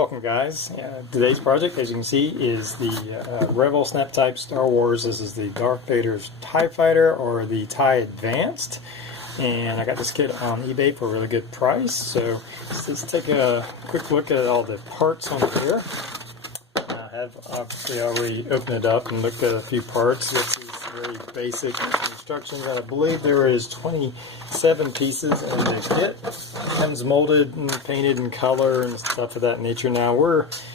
welcome guys. Today's project, as you can see, is the Revell snaptite Star Wars. This is the Darth Vader's TIE Fighter, or the TIE Advanced, and I got this kit on eBay for a really good price. So let's take a quick look at all the parts on here. I have obviously already opened it up and looked at a few parts. This is very basic instructions. I believe there is 27 pieces in the kit. It comes molded and painted in color and stuff of that nature. Now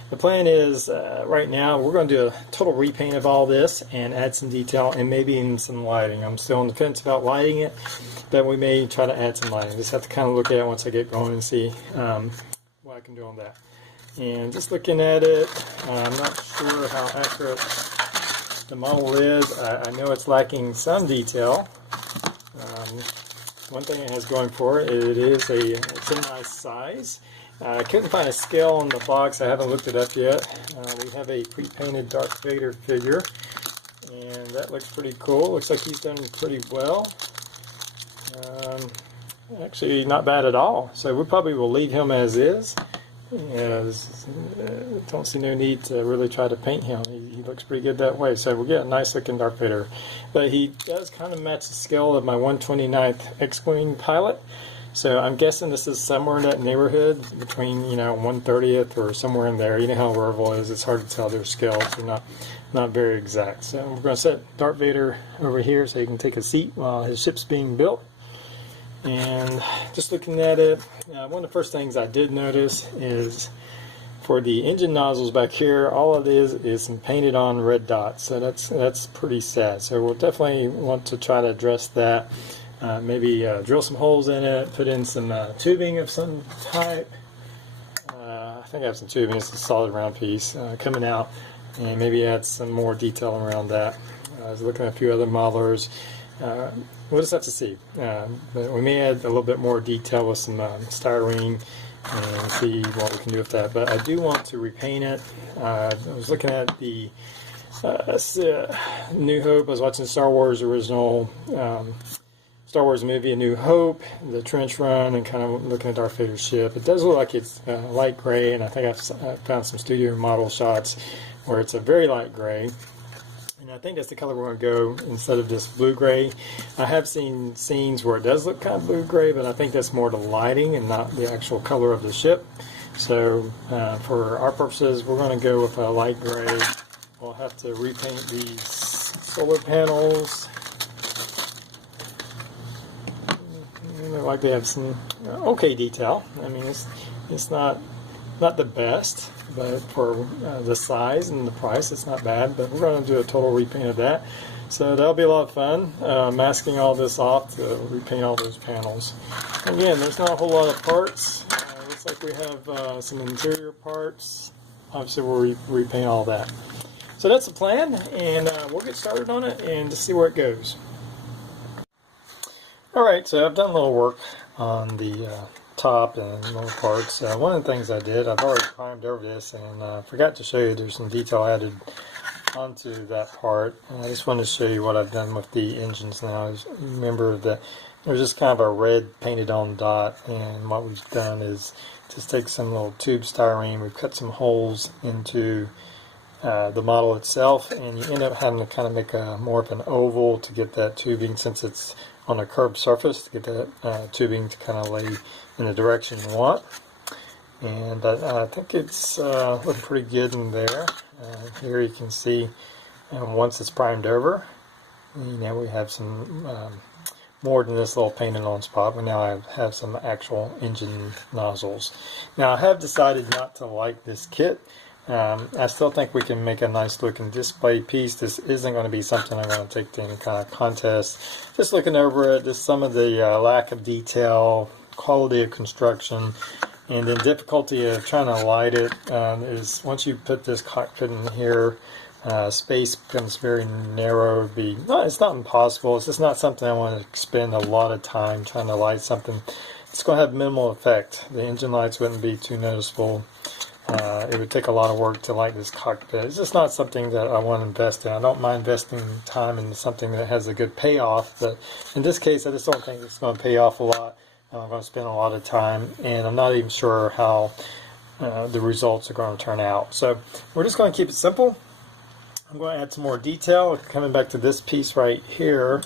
the plan is right now we're going to do a total repaint of all this and add some detail and maybe in some lighting. I'm still on the fence about lighting it, but we may try to add some lighting. Just have to kind of look at it once I get going and see what I can do on that. And just looking at it, I'm not sure how accurate the model is. I know it's lacking some detail. One thing it has going for it, it's a nice size. I couldn't find a scale on the box. I haven't looked it up yet. We have a pre-painted Darth Vader figure, and that looks pretty cool. Looks like he's done pretty well. Actually, not bad at all. So we probably will leave him as is. Don't see no need to really try to paint him. He looks pretty good that way. So we'll get a nice looking Darth Vader. But he does kind of match the scale of my 129th X-Wing pilot. So I'm guessing this is somewhere in that neighborhood between 1/30th or somewhere in there. You know how Revell is. It's hard to tell their scales. They're not very exact. So we're going to set Darth Vader over here so he can take a seat while his ship's being built. And just looking at it, one of the first things I did notice is for the engine nozzles back here, all it is some painted on red dots. So that's pretty sad. So we'll definitely want to try to address that. Maybe drill some holes in it, put in some tubing of some type. I think I have some tubing. It's a solid round piece coming out, and maybe add some more detail around that. I was looking at a few other modelers. We'll just have to see. But we may add a little bit more detail with some styrene and see what we can do with that. But I do want to repaint it. I was looking at the New Hope. I was watching the Star Wars original Star Wars movie, A New Hope, the trench run, and kind of looking at Darth Vader's ship. It does look like it's light gray, and I think I've found some studio model shots where it's a very light gray. And I think that's the color we're going to go instead of this blue-gray. I have seen scenes where it does look kind of blue-gray, but I think that's more the lighting and not the actual color of the ship. So for our purposes, we're going to go with a light gray. We'll have to repaint these solar panels. They look like they have some okay detail. I mean, it's not the best, but for the size and the price, it's not bad. But we're going to do a total repaint of that. So that'll be a lot of fun, masking all this off to repaint all those panels. Again, there's not a whole lot of parts. Looks like we have some interior parts. Obviously, we'll repaint all that. So that's the plan, and we'll get started on it and just see where it goes. Alright, so I've done a little work on the top and little parts. One of the things I did, I've already primed over this, and forgot to show you there's some detail added onto that part. I just wanted to show you what I've done with the engines now. Remember that there's just kind of a red painted on dot, and what we've done is just take some little tube styrene, we've cut some holes into the model itself, and you end up having to kind of make more of an oval to get that tubing, since it's on a curved surface, to get that tubing to kind of lay in the direction you want. And I think it's looking pretty good in there. Here you can see once it's primed over, we have some more than this little painted on spot. We now have some actual engine nozzles. Now I have decided not to like this kit. I still think we can make a nice looking display piece. This isn't going to be something I'm going to take to any kind of contest. Just looking over it, just some of the lack of detail, quality of construction, and then difficulty of trying to light it is once you put this cockpit in here, space becomes very narrow. It's not impossible. It's just not something I want to spend a lot of time trying to light something. It's going to have minimal effect. The engine lights wouldn't be too noticeable. It would take a lot of work to light this cockpit. It's just not something that I want to invest in. I don't mind investing time in something that has a good payoff, but in this case I just don't think it's going to pay off a lot. I'm going to spend a lot of time, and I'm not even sure how the results are going to turn out. So we're just going to keep it simple. I'm going to add some more detail. Coming back to this piece right here,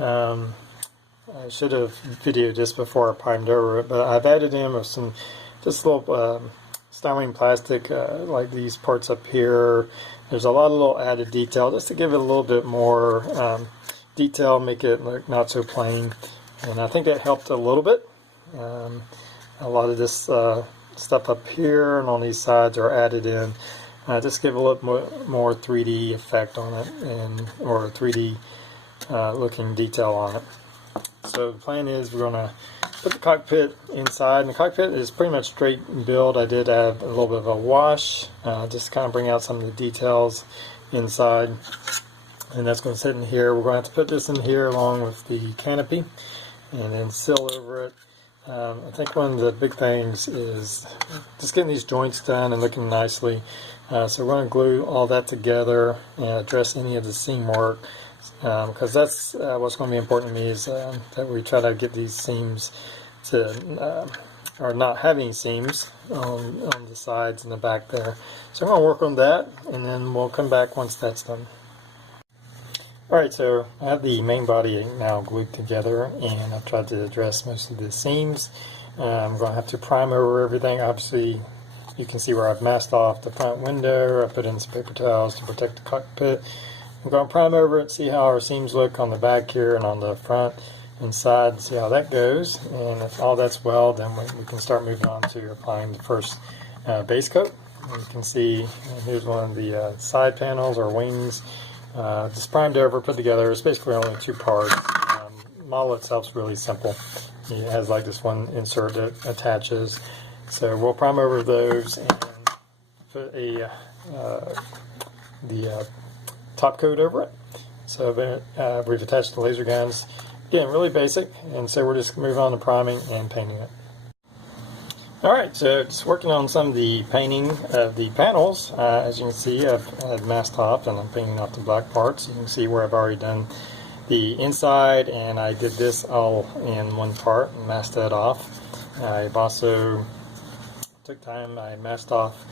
I should have videoed this before I primed over it, but I've added in with some just little styrene plastic like these parts up here. There's a lot of little added detail just to give it a little bit more detail, make it look not so plain, and I think that helped a little bit. A lot of this stuff up here and on these sides are added in just give a little more 3D effect on it, and or 3D looking detail on it. So the plan is we're going to put the cockpit inside, and the cockpit is pretty much straight build. I did add a little bit of a wash just to kind of bring out some of the details inside, and that's going to sit in here. We're going to have to put this in here along with the canopy and then seal over it. I think one of the big things is just getting these joints done and looking nicely. So we're going to glue all that together and address any of the seam work, because that's what's going to be important to me, is that we try to get these seams to, or not have any seams on the sides and the back there. So I'm going to work on that, and then we'll come back once that's done. Alright, so I have the main body now glued together, and I've tried to address most of the seams. I'm going to have to prime over everything. Obviously, you can see where I've masked off the front window. I put in some paper towels to protect the cockpit. I'm going to prime over it, see how our seams look on the back here and on the front and side, and see how that goes. And if all that's well, then we can start moving on to applying the first base coat. And you can see here's one of the side panels or wings. Just primed over, put together. It's basically only two parts. The model itself is really simple. It has like this one insert that attaches. So we'll prime over those and put the top coat over it. So we've attached the laser guns. Again, really basic, and so we're just moving on to priming and painting it. Alright, so just working on some of the painting of the panels. As you can see, I've masked off and I'm painting off the black parts. You can see where I've already done the inside, and I did this all in one part and masked that off. I've also took time, I masked off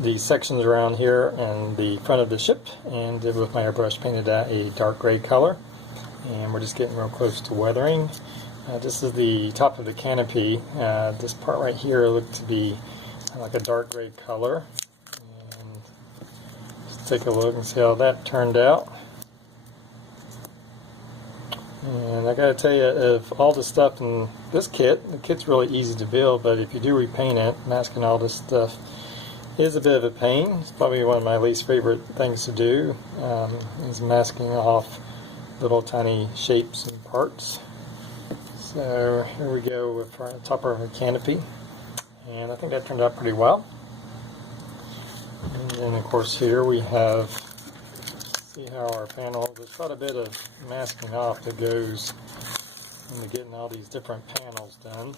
the sections around here and the front of the ship, and did with my airbrush painted that a dark gray color. And we're just getting real close to weathering. This is the top of the canopy. This part right here looked to be like a dark gray color. And just take a look and see how that turned out. And I gotta tell you, of all the stuff in this kit, the kit's really easy to build, but if you do repaint it, masking all this stuff is a bit of a pain. It's probably one of my least favorite things to do, is masking off little tiny shapes and parts. So here we go with our top of our canopy, and I think that turned out pretty well. And then of course here we have, see how our panel, there's quite a bit of masking off that goes into getting all these different panels done.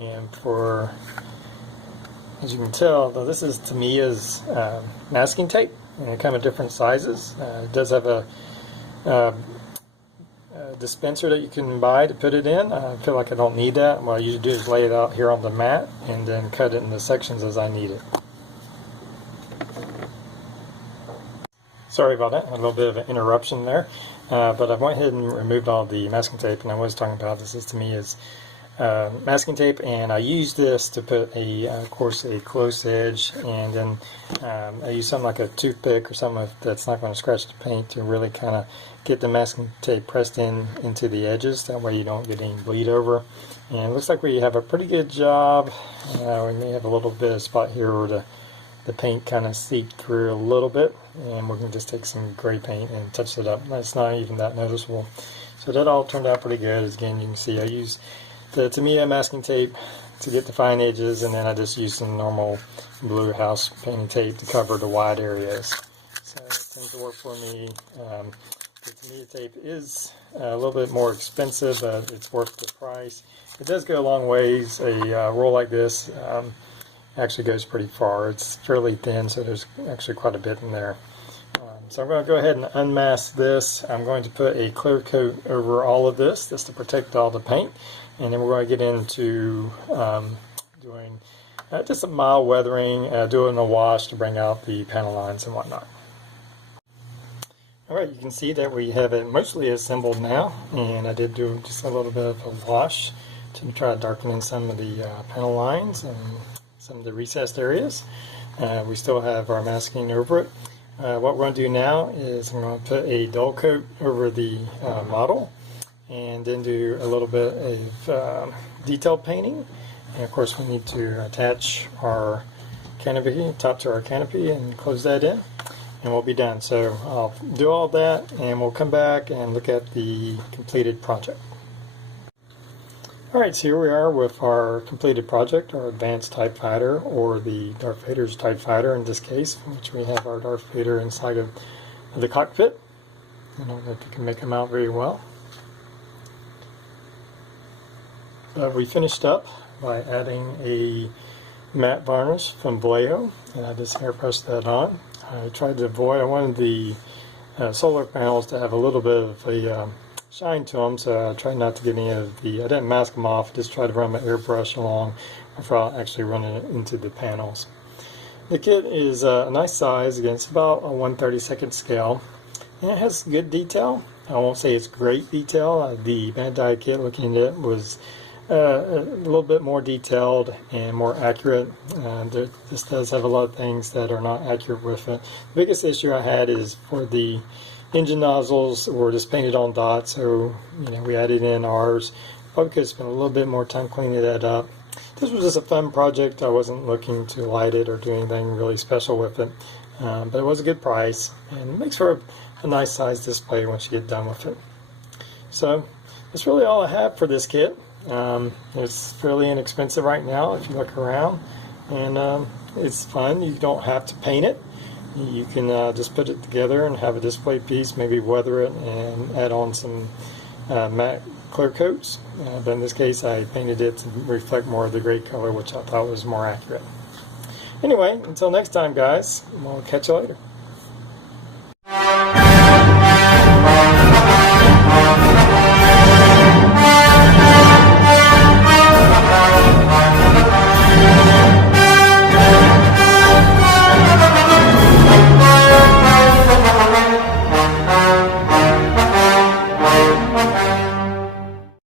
And for, as you can tell, though, this is to me is masking tape, and it come in different sizes. It does have a dispenser that you can buy to put it in. I feel like I don't need that. What I usually do is lay it out here on the mat and then cut it into sections as I need it. Sorry about that, a little bit of an interruption there, but I went ahead and removed all the masking tape, and I was talking about this is to me is masking tape, and I use this to put of course a close edge, and then I use something like a toothpick or something that's not going to scratch the paint to really kind of get the masking tape pressed into the edges. That way you don't get any bleed over. And it looks like we have a pretty good job. We may have a little bit of spot here where the paint kind of seeped through a little bit, and we can just take some gray paint and touch it up. It's not even that noticeable. So that all turned out pretty good. As again, you can see I use the Tamiya masking tape to get the fine edges, and then I just use some normal blue house painting tape to cover the wide areas. So it tends to work for me. The Tamiya tape is a little bit more expensive, but it's worth the price. It does go a long ways. A roll like this actually goes pretty far. It's fairly thin, so there's actually quite a bit in there. So I'm going to go ahead and unmask this. I'm going to put a clear coat over all of this just to protect all the paint. And then we're going to get into doing just a mild weathering, doing a wash to bring out the panel lines and whatnot. Alright, you can see that we have it mostly assembled now, and I did do just a little bit of a wash to try to darken in some of the panel lines and some of the recessed areas. We still have our masking over it. What we're going to do now is I'm going to put a dull coat over the model, and then do a little bit of detail painting. And of course we need to attach our canopy, top to our canopy, and close that in. And we'll be done. So I'll do all that and we'll come back and look at the completed project. Alright, so here we are with our completed project, our advanced TIE Fighter, or the Darth Vader's TIE Fighter in this case, in which we have our Darth Vader inside of the cockpit. I don't know if you can make them out very well. But we finished up by adding a matte varnish from Vallejo, and I just airbrushed that on. I tried to avoid, I wanted the solar panels to have a little bit of a shine to them, so I tried not to get any of the, I didn't mask them off, just tried to run my airbrush along without actually running it into the panels. The kit is a nice size, again it's about a 1/32 scale, and it has good detail. I won't say it's great detail. The Bandai kit, looking at it, was a little bit more detailed and more accurate. This does have a lot of things that are not accurate with it. The biggest issue I had is for the engine nozzles were just painted on dots, so we added in ours. Probably could have spent a little bit more time cleaning that up. This was just a fun project. I wasn't looking to light it or do anything really special with it, but it was a good price, and it makes for a nice size display once you get done with it. So that's really all I have for this kit. It's fairly inexpensive right now if you look around, and it's fun. You don't have to paint it. You can just put it together and have a display piece, maybe weather it and add on some matte clear coats. But in this case I painted it to reflect more of the gray color, which I thought was more accurate. Anyway, until next time guys, we'll catch you later.